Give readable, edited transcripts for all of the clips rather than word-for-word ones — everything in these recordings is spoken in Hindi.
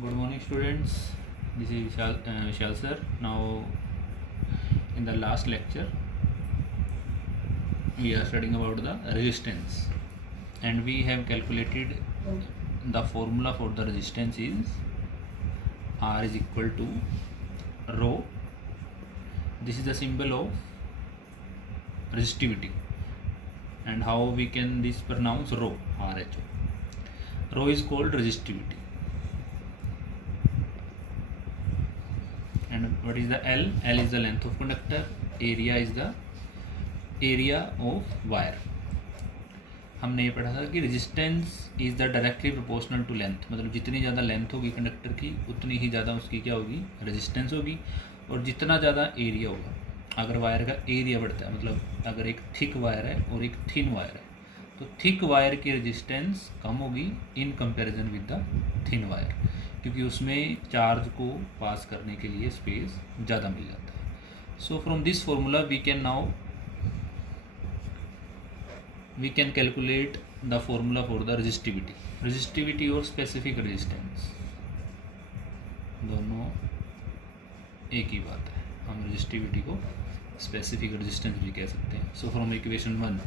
Good morning, students. This is Vishal sir. Now, in the last lecture, we are studying about the resistance, and we have calculated the formula for the resistance is R is equal to rho. This is the symbol of resistivity, and how we can this pronounce rho, RHO. Rho is called resistivity. And what is the L? L is the length of conductor. Area is the area of wire. हमने ये पढ़ा था कि resistance is the directly proportional to length, मतलब जितनी ज़्यादा लेंथ होगी कंडक्टर की उतनी ही ज़्यादा उसकी क्या होगी, रेजिस्टेंस होगी। और जितना ज़्यादा एरिया होगा, अगर वायर का एरिया बढ़ता है, मतलब अगर एक थिक वायर है और एक थिन वायर है, तो थिक वायर की रेजिस्टेंस कम होगी in comparison with the thin wire, क्योंकि उसमें चार्ज को पास करने के लिए स्पेस ज़्यादा मिल जाता है। So from this formula we can calculate the formula for the resistivity और specific resistance, दोनों एक ही बात है। हम resistivity को specific resistance भी कह सकते हैं। So from equation 1,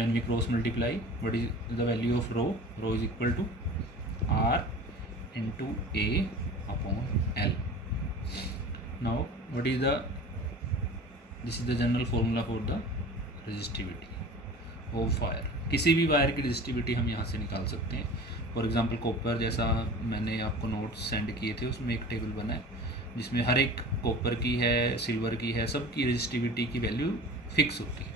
when we cross multiply, what is the value of rho? Rho is equal to R into A upon L. Now this is the general formula for the resistivity of wire. किसी भी वायर की रेजिस्टिविटी हम यहाँ से निकाल सकते हैं। फॉर एग्जांपल कॉपर, जैसा मैंने आपको नोट्स सेंड किए थे, उसमें एक टेबल बना है जिसमें हर एक कॉपर की है, सिल्वर की है, सब की रेजिस्टिविटी की वैल्यू फिक्स होती है।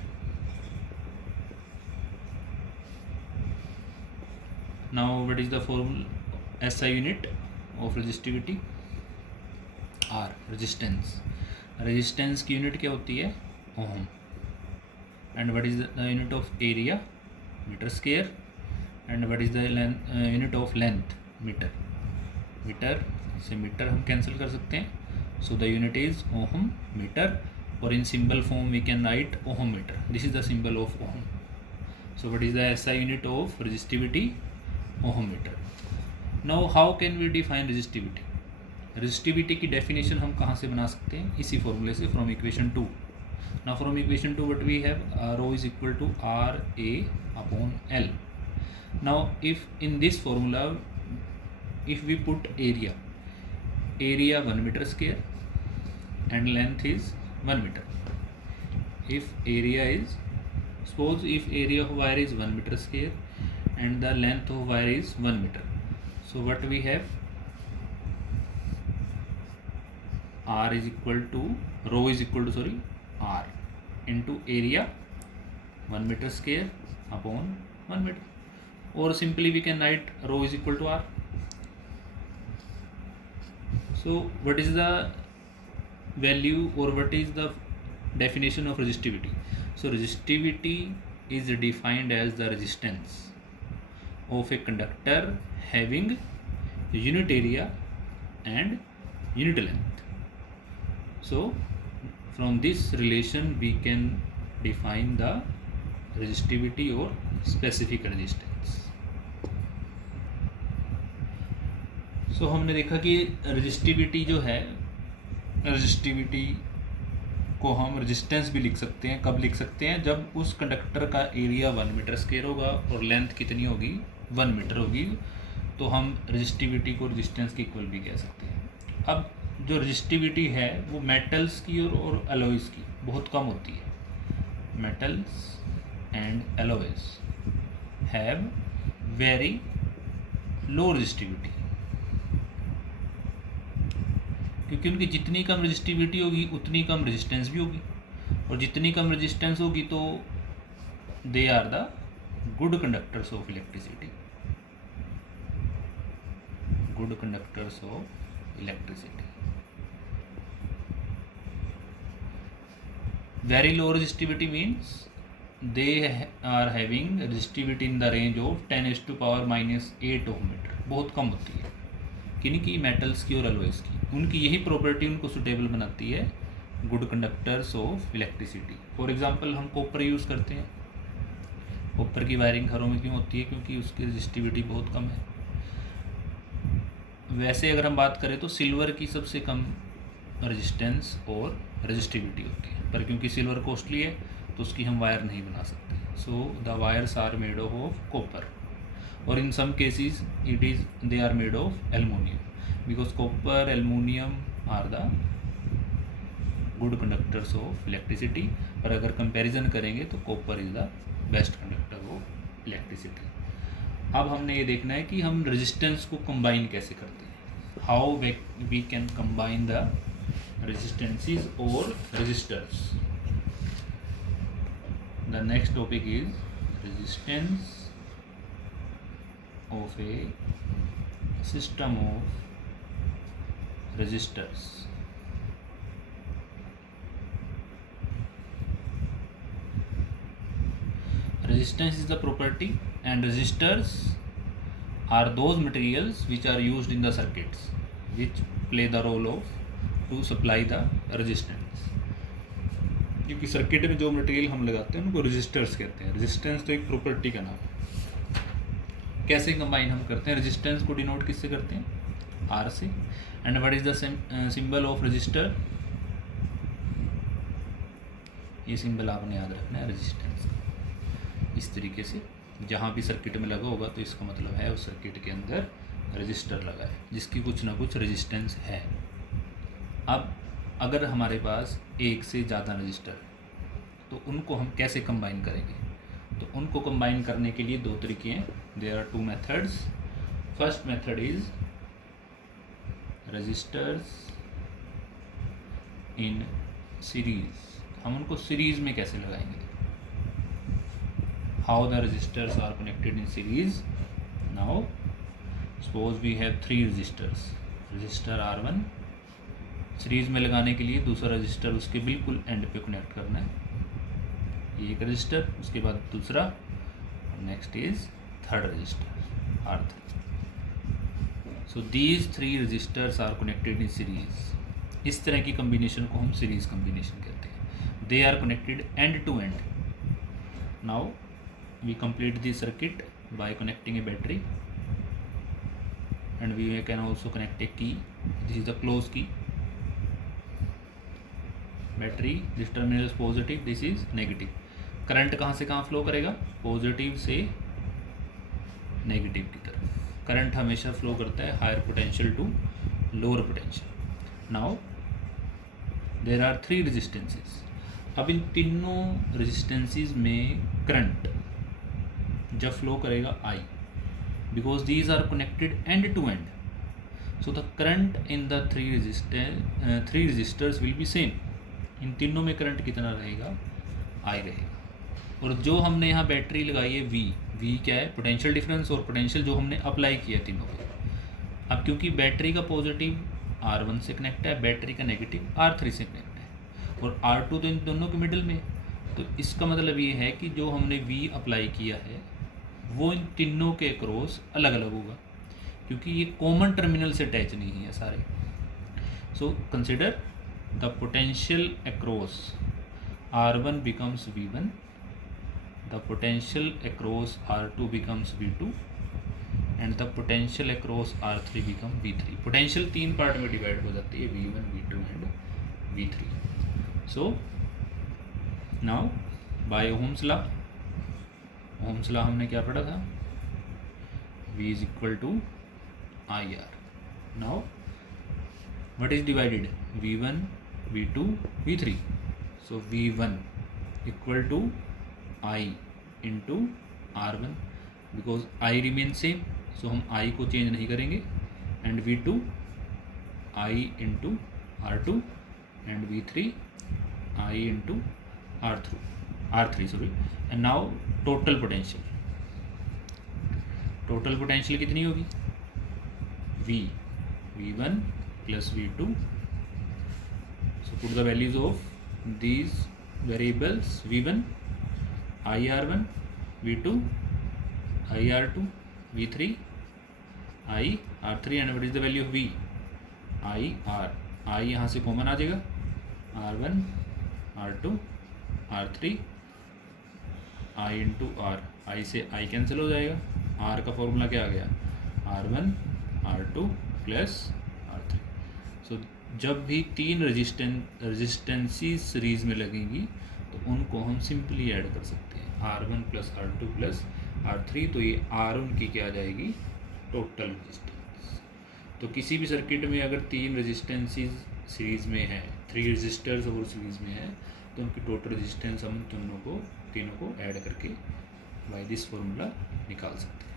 Now what is the formula, SI unit of resistivity, R resistance. Resistance की यूनिट क्या होती है, ohm. And what is the unit of area, meter square. And what is the unit of length, meter से मीटर हम कैंसिल कर सकते हैं। So the unit is ohm metre, और in symbol form we can write ohm metre. This is the symbol of ohm. So what is the SI unit of resistivity, ohm metre. Now how can we define resistivity? Resistivity की डेफिनेशन हम कहाँ से बना सकते हैं? इसी फॉर्मूले से, from equation 2। Now from equation 2 what we have, rho is equal to RA upon L. Now if in this formula if we put area 1 meter square and length is 1 meter. If area is, suppose if area of wire is 1 meter square and the length of wire is 1 meter, so what we have, R is equal to, rho is equal to R into area 1 meter square upon 1 meter, or simply we can write rho is equal to R. So what is the value, or what is the definition of resistivity? So resistivity is defined as the resistance of a conductor having unit area and unit length. So from this relation we can define the resistivity or specific resistance. So हमने देखा कि resistivity जो है, resistivity को हम resistance भी लिख सकते हैं। कब लिख सकते हैं? जब उस कंडक्टर का एरिया 1 मीटर स्क्वायर होगा और लेंथ कितनी होगी, 1 मीटर होगी, तो हम resistivity को resistance के इक्वल भी कह सकते हैं। अब जो रेजिस्टिविटी है वो मेटल्स की और एलॉयज़ की बहुत कम होती है। Metals and alloys have very low resistivity, क्योंकि उनकी जितनी कम रेजिस्टिविटी होगी उतनी कम रेजिस्टेंस भी होगी, और जितनी कम रेजिस्टेंस होगी तो they are the good conductors of electricity, good conductors of electricity. Very low resistivity means they are having resistivity in the range of 10⁻⁻8 ohm metre, बहुत कम होती है। किनकी? मेटल्स की और एलॉयज़ की। उनकी यही प्रॉपर्टी उनको सुटेबल बनाती है good conductors of electricity. For example हम कॉपर यूज़ करते हैं। कॉपर की वायरिंग घरों में क्यों होती है? क्योंकि उसकी रेजिस्टिविटी बहुत कम है। वैसे अगर हम बात करें तो सिल्वर की सबसे कम रेजिस्टेंस और रजिस्टिविटी होती है, पर क्योंकि सिल्वर कॉस्टली है तो उसकी हम वायर नहीं बना सकते। So the wires are made of copper, और in some cases it is they are made of aluminium, because copper aluminium are the good conductors of electricity. पर अगर कंपैरिजन करेंगे तो copper is the best conductor of electricity. अब हमने ये देखना है कि हम रेजिस्टेंस को कंबाइन कैसे करते हैं, how we can combine the resistances और resistors. The next topic is resistance of a system of resistors. Resistance is the property and resistors are those materials which are used in the circuits which play the role of to supply the resistance। क्योंकि सर्किट में जो मटेरियल हम लगाते हैं उनको रेजिस्टर्स कहते हैं। रेजिस्टेंस तो एक प्रॉपर्टी का नाम है। कैसे कंबाइन हम करते हैं, रेजिस्टेंस को डिनोट किससे करते हैं, आर से। And what is the symbol of register, ये सिंबल आपने याद रखना है रेजिस्टेंस का। इस तरीके से जहाँ भी सर्किट में लगा होगा तो इसका मतलब है उस सर्किट के अंदर रजिस्टर लगा है जिसकी कुछ ना कुछ रेजिस्टेंस है। अब अगर हमारे पास एक से ज़्यादा रजिस्टर तो उनको हम कैसे कंबाइन करेंगे, तो उनको कंबाइन करने के लिए दो तरीके हैं। There are two methods. First method is resistors in series. हम उनको सीरीज में कैसे लगाएंगे, how the resistors are connected in series। Now suppose we have 3 resistors, resistor R1 series में लगाने के लिए दूसरा रजिस्टर उसके बिल्कुल एंड पे कनेक्ट करना है। ये एक रजिस्टर, उसके बाद दूसरा, next is third resistor R3। So these 3 resistors are connected in series. इस तरह की कम्बिनेशन को हम सीरीज कम्बिनेशन कहते हैं। They are connected end to end. Now we complete the circuit by connecting a battery, and we can also connect a key. This is the close key. Battery, this terminal is positive, this is negative। Current कहाँ से कहाँ फ्लो करेगा, पॉजिटिव से नेगेटिव की तरफ। करंट हमेशा फ्लो करता है higher potential to lower potential. Now there are 3 resistances. अब इन तीनों रेजिस्टेंसेस में करंट जब फ्लो करेगा I, because these are connected end to end, so the current in the 3 resistors will be same. इन तीनों में करंट कितना रहेगा, I रहेगा। और जो हमने यहाँ बैटरी लगाई है V क्या है, पोटेंशियल डिफरेंस और पोटेंशियल जो हमने अप्लाई किया तीनों पे। अब क्योंकि बैटरी का पॉजिटिव R1 से कनेक्ट है, बैटरी का नेगेटिव R3 से कनेक्ट है, और R2 तो इन दोनों के मिडिल में। तो इसका मतलब ये है कि जो हमने V अप्लाई किया है वो इन तीनों के अक्रॉस अलग अलग होगा, क्योंकि ये कॉमन टर्मिनल से अटैच नहीं है सारे। So consider the potential across R1 becomes V1, the potential across R2 becomes V2, and the potential across R3 become V3। Potential 3 part में डिवाइड हो जाती है, V1, V2 and V3। So now by Ohm's law, Ohm's law हमने क्या पढ़ा था, V is equal to I R. Now what is divided, V1, V2, V3। So V1 equal to I into R1, because I remain same, so हम I को चेंज नहीं करेंगे, and V2 I into R2 and V3 I into R3 sorry. And now total potential, total potential कितनी होगी, V1 plus V2। So put the values of these variables, V1 IR1, V2 IR2, V3 IR3, and what is the value of V, IR। I यहाँ से कॉमन आ जाएगा, R1 R2 R3 I into R। I से I कैंसिल हो जाएगा, R का फॉर्मूला क्या आ गया, R1 R2 प्लस R3। सो जब भी तीन रेजिस्टेंसीज सीरीज में लगेंगी तो उनको हम सिंपली ऐड कर सकते हैं, R1 plus R2 plus R3। तो ये R1 की क्या आ जाएगी, टोटल रेजिस्टेंस। तो किसी भी सर्किट में अगर तीन रेजिस्टेंसीज सीरीज़ में है, 3 रजिस्टर्स और सीरीज़ में है, तो उनकी टोटल रेजिस्टेंस हम तीनों को ऐड करके बाय दिस फॉर्मूला निकाल सकते हैं।